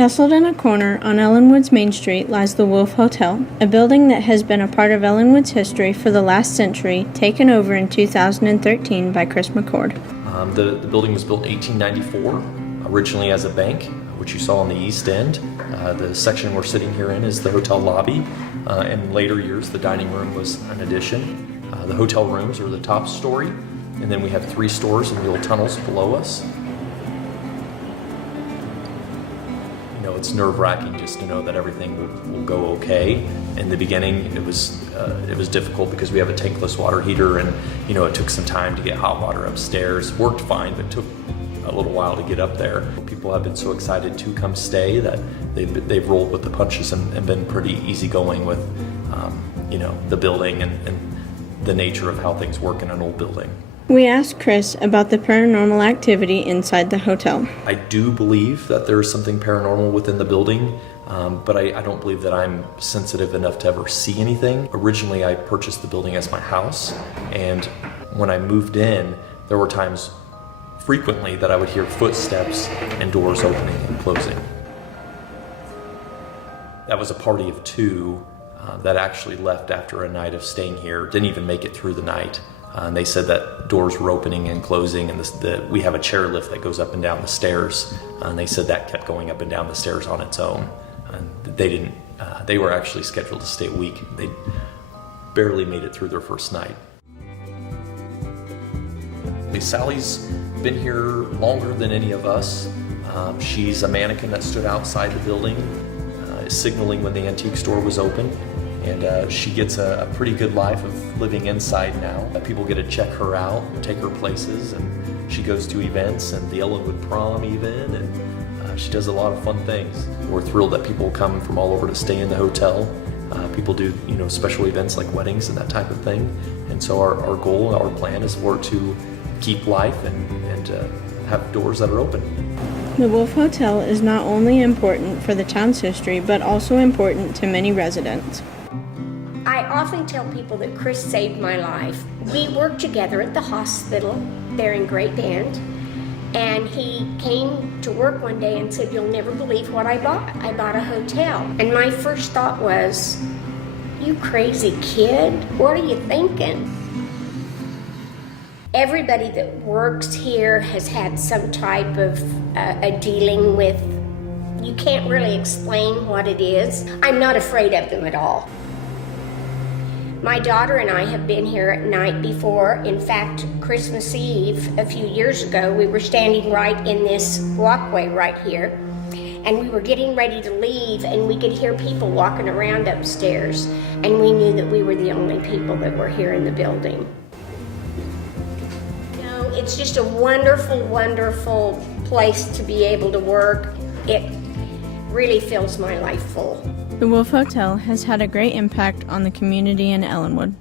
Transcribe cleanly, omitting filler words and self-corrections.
Nestled in a corner on Ellenwood's Main Street lies the Wolf Hotel, a building that has been a part of Ellenwood's history for the last century, taken over in 2013 by Chris McCord. The building was built in 1894, originally as a bank, which you saw on the east end. The section we're sitting here in is the hotel lobby. In later years, the dining room was an addition. The hotel rooms are the top story, and then we have 3 stores in the old tunnels below us. It's nerve-wracking just to know that everything will go okay. In the beginning, it was difficult because we have a tankless water heater, and it took some time to get hot water upstairs. Worked fine, but took a little while to get up there. People have been so excited to come stay that they've rolled with the punches and been pretty easygoing with the building and the nature of how things work in an old building. We asked Chris about the paranormal activity inside the hotel. I do believe that there is something paranormal within the building, but I don't believe that I'm sensitive enough to ever see anything. Originally, I purchased the building as my house, and when I moved in, there were times frequently that I would hear footsteps and doors opening and closing. That was a party of 2 that actually left after a night of staying here, didn't even make it through the night. And they said that doors were opening and closing, and we have a chairlift that goes up and down the stairs, and they said that kept going up and down the stairs on its own. And they were actually scheduled to stay a week. They barely made it through their first night. Sally's been here longer than any of us. She's a mannequin that stood outside the building, signaling when the antique store was open. And she gets a pretty good life of living inside now. People get to check her out, take her places, and she goes to events and the Ellenwood prom even, and she does a lot of fun things. We're thrilled that people come from all over to stay in the hotel. People do special events like weddings and that type of thing. And so our goal, our plan is for it to keep life and have doors that are open. The Wolf Hotel is not only important for the town's history, but also important to many residents. I often tell people that Chris saved my life. We worked together at the hospital there in Great Bend, and he came to work one day and said, "You'll never believe what I bought. I bought a hotel." And my first thought was, "You crazy kid, what are you thinking?" Everybody that works here has had some type of a dealing with, you can't really explain what it is. I'm not afraid of them at all. My daughter and I have been here at night before. In fact, Christmas Eve a few years ago, we were standing right in this walkway right here, and we were getting ready to leave, and we could hear people walking around upstairs, and we knew that we were the only people that were here in the building. It's just a wonderful, wonderful place to be able to work. It really fills my life full. The Wolf Hotel has had a great impact on the community in Ellenwood.